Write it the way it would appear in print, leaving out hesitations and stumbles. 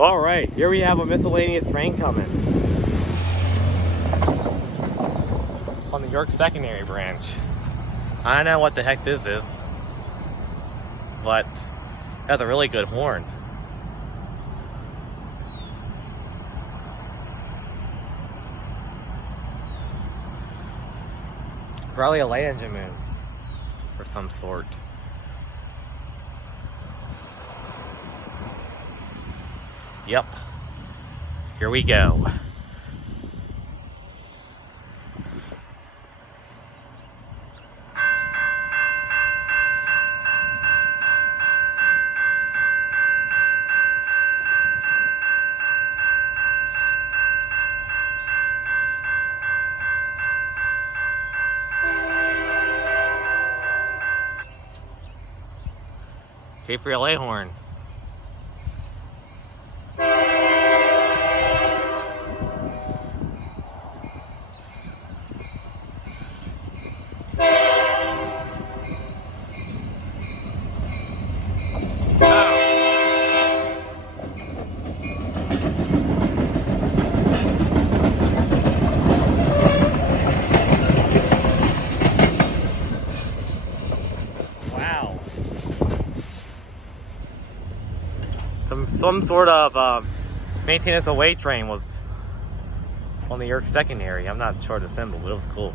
All right, here we have a miscellaneous train coming on the York Secondary branch. I don't know what the heck this is, but it has a really good horn. Probably a light engine moon of some sort. Yep. Here we go. K3LA horn. Some sort of maintenance away train was on the York Secondary. I'm not sure of the symbol, but it was cool.